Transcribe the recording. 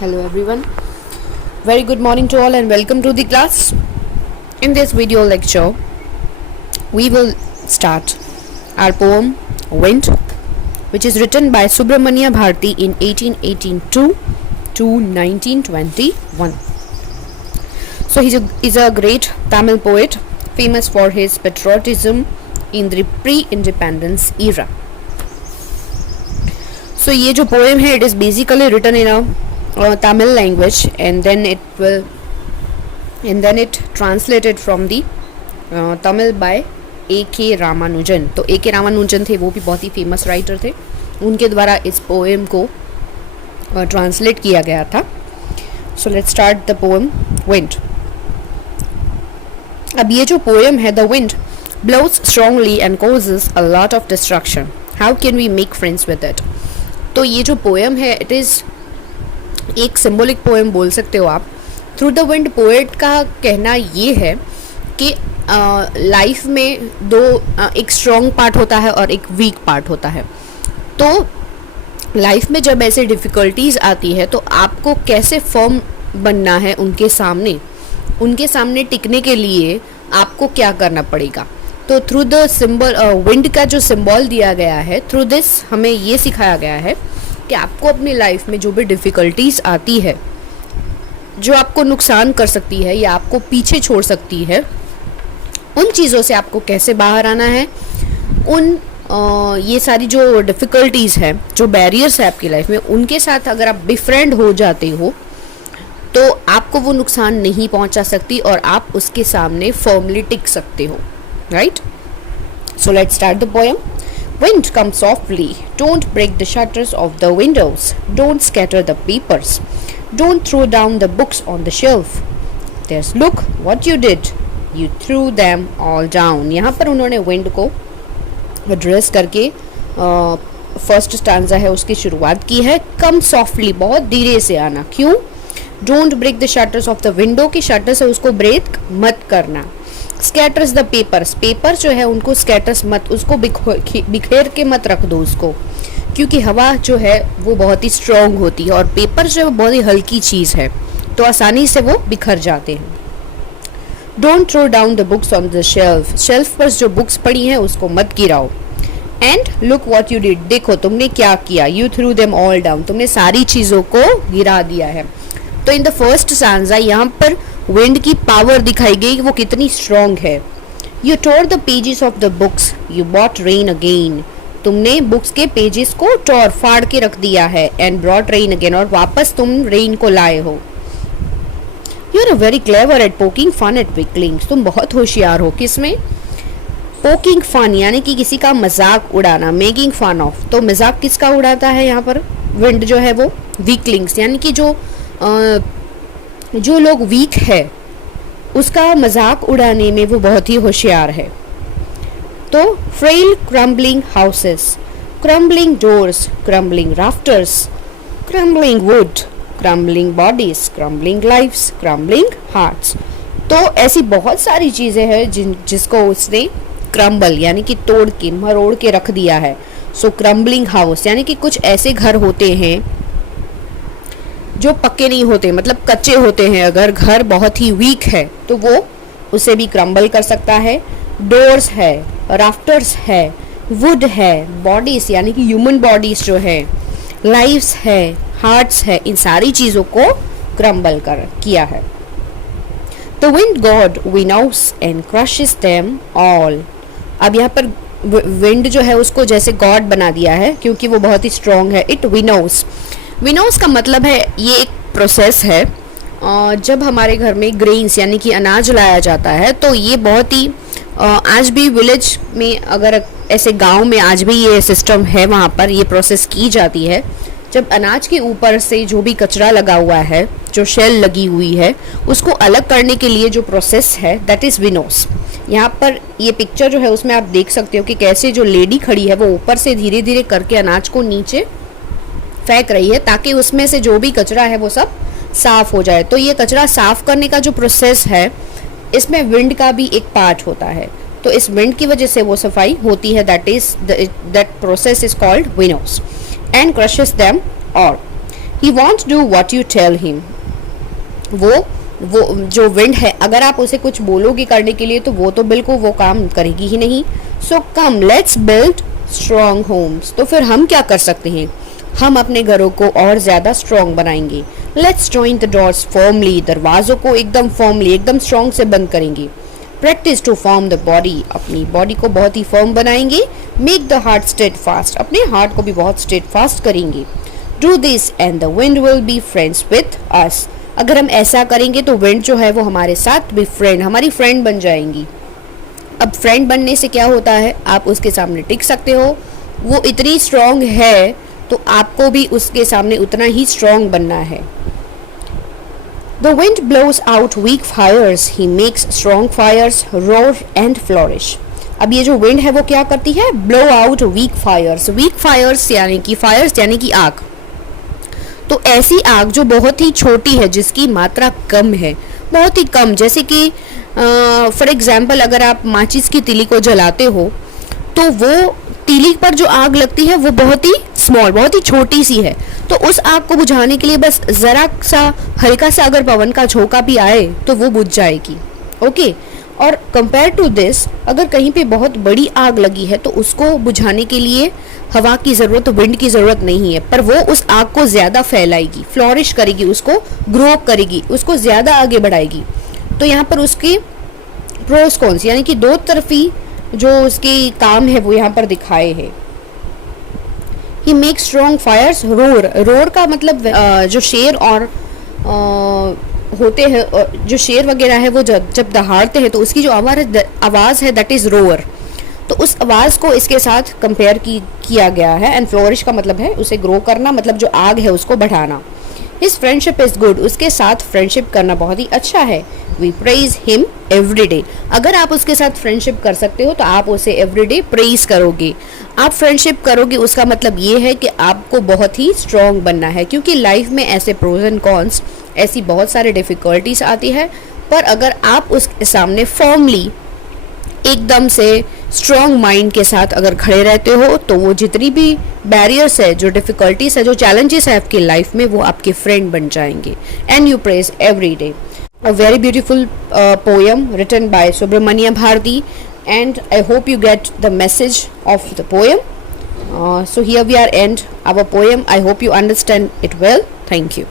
Hello everyone. Very good morning to all and welcome to the class. In this video lecture, we will start our poem Wind, which is written by Subramanya Bharati in 1882 to 1921. So he is a great Tamil poet, famous for his patriotism in the pre-independence era. So ये जो poem है, it is basically written in a Tamil language and then it translated from the Tamil by A.K. Ramanujan. तो A.K. Ramanujan थे, वो भी बहुत ही famous writer थे, उनके द्वारा इस पोएम को ट्रांसलेट किया गया था. So let's start the poem wind. अब ये जो पोएम है, the wind blows strongly and causes a lot of destruction. How can we make friends with it? तो ये जो पोएम है, इट इज़ एक सिंबॉलिक पोएम बोल सकते हो आप. थ्रू द विंड पोएट का कहना ये है कि लाइफ में दो एक स्ट्रॉन्ग पार्ट होता है और एक वीक पार्ट होता है. तो लाइफ में जब ऐसे डिफ़िकल्टीज़ आती है तो आपको कैसे फर्म बनना है उनके सामने टिकने के लिए आपको क्या करना पड़ेगा. तो थ्रू द सिंबल विंड का जो सिंबल दिया गया है, थ्रू दिस हमें ये सिखाया गया है कि आपको अपनी लाइफ में जो भी डिफ़िकल्टीज़ आती है, जो आपको नुकसान कर सकती है या आपको पीछे छोड़ सकती है, उन चीज़ों से आपको कैसे बाहर आना है. ये सारी जो डिफ़िकल्टीज़ है, जो बैरियर्स है आपकी लाइफ में, उनके साथ अगर आप बिफ्रेंड हो जाते हो तो आपको वो नुकसान नहीं पहुंचा सकती और आप उसके सामने फर्मली टिक सकते हो. Right? So let's start the poem. Wind, come softly, don't break the shutters of the windows, don't scatter the papers, don't throw down the books on the shelf. There's look what you did, you threw them all down. यहाँ पर उन्होंने wind को address करके first stanza है उसकी शुरुआत की है. कम सॉफ्टली, बहुत धीरे से आना. क्यों? Don't break the shutters of the window, की शटर्स है उसको ब्रेक मत करना. स्कैटर्स द पेपर्स, पेपर जो है उनको स्कैटर्स मत, उसको बिखेर के मत रख दो उसको, क्योंकि हवा जो है वो बहुत ही स्ट्रॉन्ग होती है और पेपर जो है बहुत ही हल्की चीज़ है, तो आसानी से वो बिखर जाते हैं. Don't throw down the books on the shelf, shelf पर जो बुक्स पड़ी हैं उसको मत गिराओ. And look what you did, देखो तुमने क्या किया. You threw them all down, तुमने सारी चीज़ों को गिरा दिया है. तो इन द फर्स्ट स्टांजा यहाँ पर विंड की पावर दिखाई गई कि वो कितनी स्ट्रॉन्ग है. You tore the pages of the books, you bought rain again, तुमने बुक्स के पेजेस को टोर फाड़ के रख दिया है. एंड ब्रॉट रेन अगेन, और वापस तुम रेन को लाए हो. You are very clever at poking fun at weaklings, तुम बहुत होशियार हो किसमें? पोकिंग फन यानी कि किसी का मजाक उड़ाना. मेकिंग फन ऑफ, तो मजाक किसका उड़ाता है यहाँ पर विंड जो है वो? वीकलिंग्स यानी कि जो लोग वीक है उसका मजाक उड़ाने में वो बहुत ही होशियार है. तो frail crumbling houses, crumbling doors, crumbling rafters, crumbling wood, crumbling bodies, crumbling lifes, crumbling hearts. तो ऐसी बहुत सारी चीज़ें हैं जिसको उसने क्रम्बल यानी कि तोड़ के मरोड़ के रख दिया है. सो क्रम्बलिंग हाउस यानी कि कुछ ऐसे घर होते हैं जो पक्के नहीं होते, मतलब कच्चे होते हैं. अगर घर बहुत ही वीक है तो वो उसे भी क्रम्बल कर सकता है. डोर्स है, राफ्टर्स है, वुड है, बॉडीज यानी कि ह्यूमन बॉडीज जो है, लाइव्स है, हार्ट्स है, इन सारी चीज़ों को क्रम्बल किया है. The wind god winnows and crushes them all. अब यहाँ पर विंड जो है उसको जैसे गॉड बना दिया है क्योंकि वो बहुत ही स्ट्रॉन्ग है. इट विनोस, विनोस का मतलब है ये एक प्रोसेस है. जब हमारे घर में ग्रेन्स यानी कि अनाज लाया जाता है तो ये बहुत ही आज भी विलेज में, अगर ऐसे गांव में आज भी ये सिस्टम है, वहाँ पर ये प्रोसेस की जाती है. जब अनाज के ऊपर से जो भी कचरा लगा हुआ है, जो शेल लगी हुई है, उसको अलग करने के लिए जो प्रोसेस है दैट इज़ विनोस. यहाँ पर ये पिक्चर जो है उसमें आप देख सकते हो कि कैसे जो लेडी खड़ी है वो ऊपर से धीरे धीरे करके अनाज को नीचे फेंक रही है ताकि उसमें से जो भी कचरा है वो सब साफ हो जाए. तो ये कचरा साफ करने का जो प्रोसेस है इसमें विंड का भी एक पार्ट होता है. तो इस विंड की वजह से वो सफाई होती है. That process is called winnows. And crushes them all. He won't do what you tell him. वो जो विंड है, अगर आप उसे कुछ बोलोगे करने के लिए तो वो तो बिल्कुल वो काम करेगी ही नहीं। So come let's build strong homes. तो फिर हम क्या कर सकते हैं, हम अपने घरों को और ज़्यादा स्ट्रॉन्ग बनाएंगे। Let's join the doors firmly, दरवाज़ों को एकदम फर्मली, एकदम स्ट्रॉन्ग से बंद करेंगे। Practice to form the body, अपनी बॉडी को बहुत ही फर्म बनाएंगे। Make the heart steadfast, अपने हार्ट को भी बहुत स्टेट फास्ट करेंगे। Do this and the wind will be friends with us. अगर हम ऐसा करेंगे तो विंड जो है वो हमारे साथ भी हमारी फ्रेंड बन जाएंगी। अब फ्रेंड बनने से क्या होता है, आप उसके सामने टिक सकते हो। वो इतनी स्ट्रॉन्ग है तो आपको भी उसके सामने उतना ही स्ट्रॉन्ग बनना है। The wind blows out weak fires, he makes strong fires roar and flourish. अब ये जो विंड है वो क्या करती है, blow out weak fires. Weak fires यानी कि आग। तो ऐसी आग जो बहुत ही छोटी है, जिसकी मात्रा कम है, बहुत ही कम, जैसे कि फॉर एग्जाम्पल अगर आप माचिस की तीली को जलाते हो तो वो तीली पर जो आग लगती है वो बहुत ही स्मॉल, बहुत ही छोटी सी है। तो उस आग को बुझाने के लिए बस ज़रा सा हल्का सा अगर पवन का झोंका भी आए तो वो बुझ जाएगी। ओके, और कंपेयर टू दिस, अगर कहीं पे बहुत बड़ी आग लगी है तो उसको बुझाने के लिए हवा की ज़रूरत, विंड की ज़रूरत नहीं है, पर वो उस आग को ज़्यादा फैलाएगी, फ्लॉरिश करेगी, उसको ग्रो करेगी, उसको ज़्यादा आगे बढ़ाएगी। तो यहाँ पर उसके प्रोस कॉन्स यानी कि दो तरफी जो उसके काम है वो यहाँ पर दिखाए हैं। He make strong fires roar. Roar का मतलब जो शेर और होते हैं, जो शेर वगैरह है वो जब दहाड़ते हैं तो उसकी जो आवाज़ है दैट इज़ रोअर। तो उस आवाज़ को इसके साथ कंपेयर किया गया है। एंड फ्लोरिश का मतलब है उसे ग्रो करना, मतलब जो आग है उसको बढ़ाना। हिज फ्रेंडशिप इज़ गुड, उसके साथ फ्रेंडशिप करना बहुत ही अच्छा है। We praise him every day. अगर आप उसके साथ फ्रेंडशिप कर सकते हो तो आप उसे एवरी डे प्रेज करोगे। आप फ्रेंडशिप करोगे उसका मतलब ये है कि आपको बहुत ही स्ट्रॉन्ग बनना है, क्योंकि लाइफ में ऐसे प्रोज एंड कॉन्स, ऐसी बहुत सारे डिफ़िकल्टीज आती है, पर अगर आप उसके सामने फर्मली एकदम से स्ट्रॉन्ग माइंड के साथ अगर खड़े रहते हो तो वो जितनी भी बैरियर्स है, जो डिफ़िकल्टीज है, जो चैलेंजेस है आपकी लाइफ में, वो आपके फ्रेंड बन जाएंगे। And you praise every day. A very beautiful poem written by Subramania Bharati, and I hope you get the message of the poem. So here we are end our poem. I hope you understand it well. Thank you.